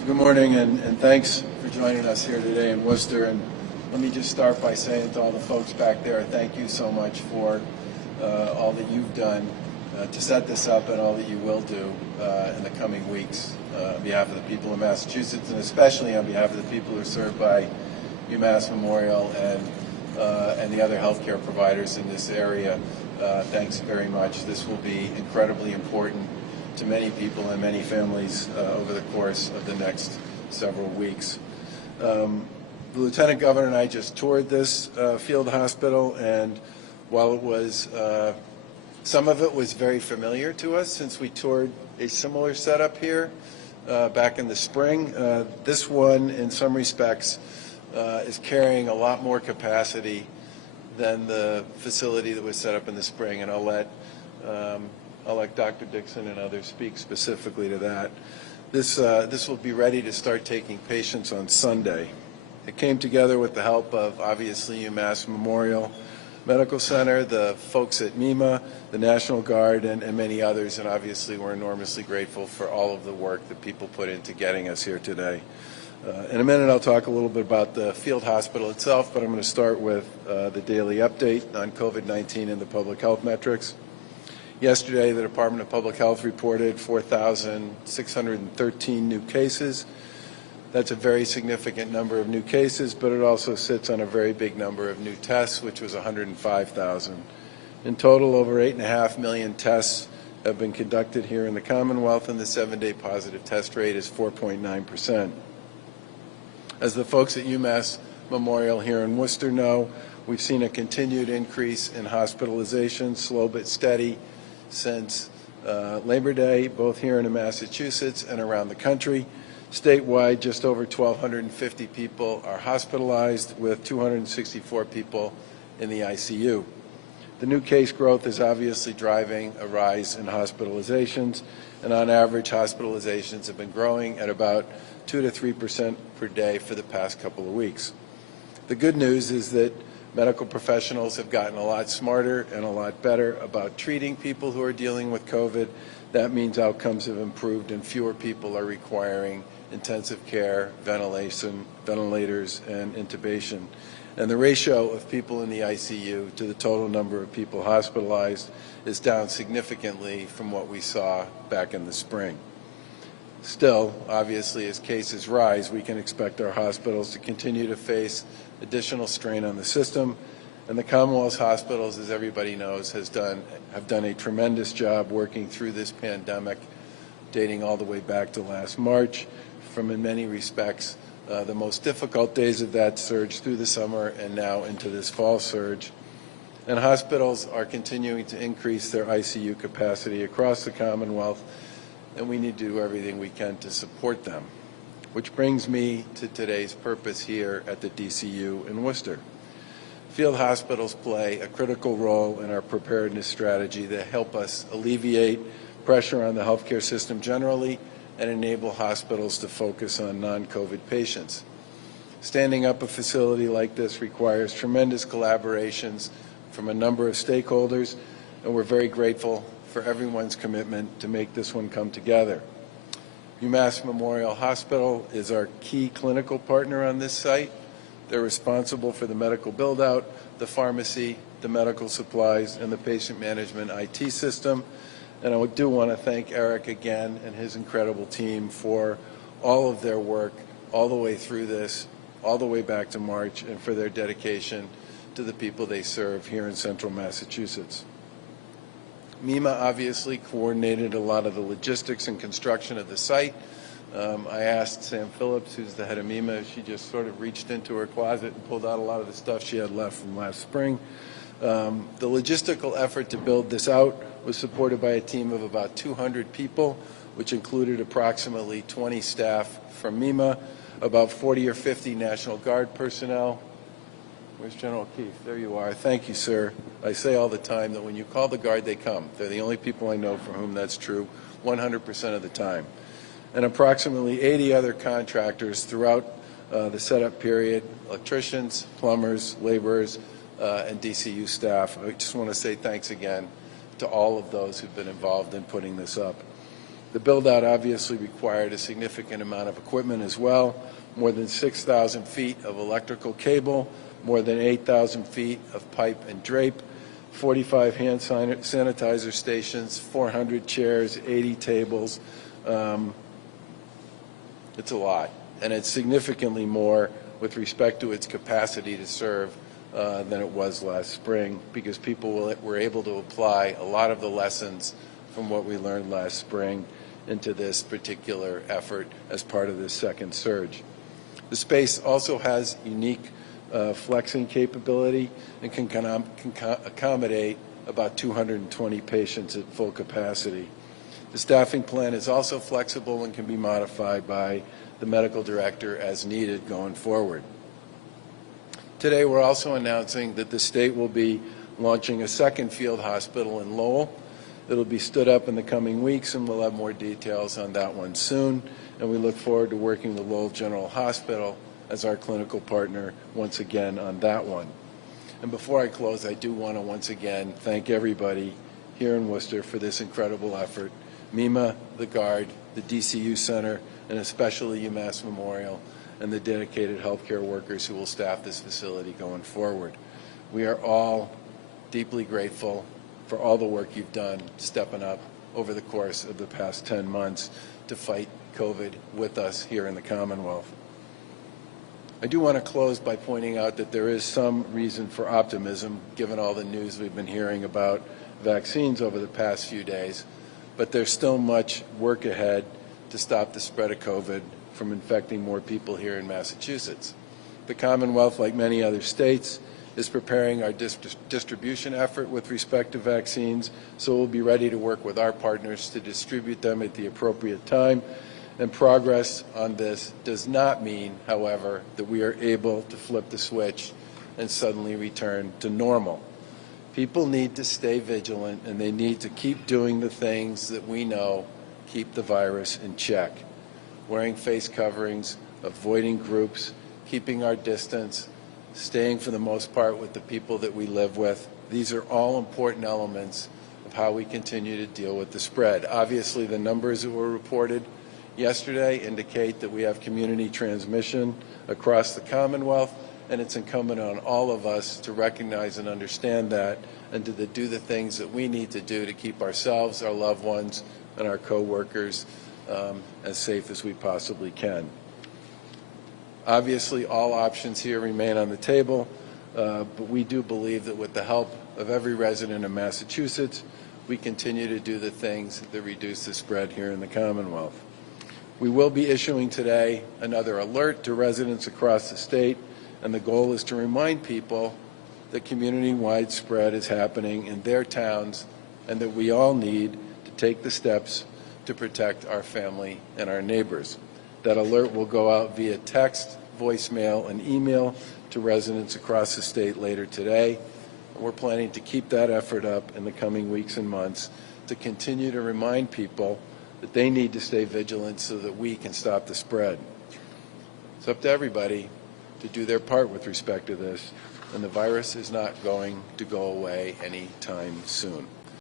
So good morning, and thanks for joining us here today in Worcester. And let me just start by saying to all the folks back there, thank you so much for all that you've done to set this up and all that you will do in the coming weeks on behalf of the people of Massachusetts, and especially on behalf of the people who are served by UMass Memorial and the other healthcare providers in this area. Thanks very much. This will be incredibly important to many people and many families over the course of the next several weeks. The Lieutenant Governor and I just toured this field hospital, and while it was some of it was very familiar to us since we toured a similar setup here back in the spring, this one in some respects is carrying a lot more capacity than the facility that was set up in the spring, and I'll let Dr. Dixon and others speak specifically to that. This will be ready to start taking patients on Sunday. It came together with the help of, obviously, UMass Memorial Medical Center, the folks at MEMA, the National Guard, and many others, and obviously we're enormously grateful for all of the work that people put into getting us here today. In a minute, I'll talk a little bit about the field hospital itself, but I'm going to start with the daily update on COVID-19 and the public health metrics. Yesterday, the Department of Public Health reported 4,613 new cases. That's a very significant number of new cases, but it also sits on a very big number of new tests, which was 105,000. In total, over 8.5 million tests have been conducted here in the Commonwealth, and the 7-day positive test rate is 4.9%. As the folks at UMass Memorial here in Worcester know, we've seen a continued increase in hospitalizations, slow but steady, since Labor Day, both here in Massachusetts and around the country. Statewide, just over 1,250 people are hospitalized, with 264 people in the ICU. The new case growth is obviously driving a rise in hospitalizations, and on average, hospitalizations have been growing at about 2 to 3% per day for the past couple of weeks. The good news is that medical professionals have gotten a lot smarter and a lot better about treating people who are dealing with COVID. That means outcomes have improved and fewer people are requiring intensive care, ventilators, and intubation. And the ratio of people in the ICU to the total number of people hospitalized is down significantly from what we saw back in the spring. Still, obviously, as cases rise, we can expect our hospitals to continue to face additional strain on the system, and the Commonwealth's hospitals, as everybody knows, have done a tremendous job working through this pandemic, dating all the way back to last March, from in many respects the most difficult days of that surge through the summer and now into this fall surge. And hospitals are continuing to increase their ICU capacity across the Commonwealth, and we need to do everything we can to support them. Which brings me to today's purpose here at the DCU in Worcester. Field hospitals play a critical role in our preparedness strategy to help us alleviate pressure on the healthcare system generally and enable hospitals to focus on non-COVID patients. Standing up a facility like this requires tremendous collaborations from a number of stakeholders, and we're very grateful for everyone's commitment to make this one come together. UMass Memorial Hospital is our key clinical partner on this site. They're responsible for the medical build-out, the pharmacy, the medical supplies, and the patient management IT system. And I do want to thank Eric again and his incredible team for all of their work all the way through this, all the way back to March, and for their dedication to the people they serve here in central Massachusetts. MEMA obviously coordinated a lot of the logistics and construction of the site. I asked Sam Phillips, who's the head of MEMA, she just sort of reached into her closet and pulled out a lot of the stuff she had left from last spring. The logistical effort to build this out was supported by a team of about 200 people, which included approximately 20 staff from MEMA, about 40 or 50 National Guard personnel. Where's General Keefe? There you are. Thank you, sir. I say all the time that when you call the Guard, they come. They're the only people I know for whom that's true 100% of the time. And approximately 80 other contractors throughout the setup period, electricians, plumbers, laborers, and DCU staff. I just want to say thanks again to all of those who've been involved in putting this up. The build-out obviously required a significant amount of equipment as well, more than 6,000 feet of electrical cable, more than 8,000 feet of pipe and drape, 45 hand sanitizer stations, 400 chairs, 80 tables. It's a lot, and it's significantly more with respect to its capacity to serve than it was last spring, because people were able to apply a lot of the lessons from what we learned last spring into this particular effort as part of this second surge. The space also has unique flexing capability and can accommodate about 220 patients at full capacity. The staffing plan is also flexible and can be modified by the medical director as needed going forward. Today we're also announcing that the state will be launching a second field hospital in Lowell. It'll be stood up in the coming weeks, and we'll have more details on that one soon. And we look forward to working with Lowell General Hospital as our clinical partner once again on that one. And before I close, I do want to once again thank everybody here in Worcester for this incredible effort. MEMA, the Guard, the DCU Center, and especially UMass Memorial, and the dedicated healthcare workers who will staff this facility going forward. We are all deeply grateful for all the work you've done stepping up over the course of the past 10 months to fight COVID with us here in the Commonwealth. I do want to close by pointing out that there is some reason for optimism given all the news we've been hearing about vaccines over the past few days, but there's still much work ahead to stop the spread of COVID from infecting more people here in Massachusetts. The Commonwealth, like many other states, is preparing our distribution effort with respect to vaccines, so we'll be ready to work with our partners to distribute them at the appropriate time. And progress on this does not mean, however, that we are able to flip the switch and suddenly return to normal. People need to stay vigilant, and they need to keep doing the things that we know keep the virus in check. Wearing face coverings, avoiding groups, keeping our distance, staying for the most part with the people that we live with. These are all important elements of how we continue to deal with the spread. Obviously, the numbers that were reported yesterday indicate that we have community transmission across the Commonwealth, and it's incumbent on all of us to recognize and understand that and to do the things that we need to do to keep ourselves, our loved ones, and our co-workers as safe as we possibly can. Obviously, all options here remain on the table, but we do believe that with the help of every resident of Massachusetts, we continue to do the things that reduce the spread here in the Commonwealth. We will be issuing today another alert to residents across the state, and the goal is to remind people that community-wide spread is happening in their towns and that we all need to take the steps to protect our family and our neighbors. That alert will go out via text, voicemail, and email to residents across the state later today. We're planning to keep that effort up in the coming weeks and months to continue to remind people that they need to stay vigilant so that we can stop the spread. It's up to everybody to do their part with respect to this, and the virus is not going to go away anytime soon.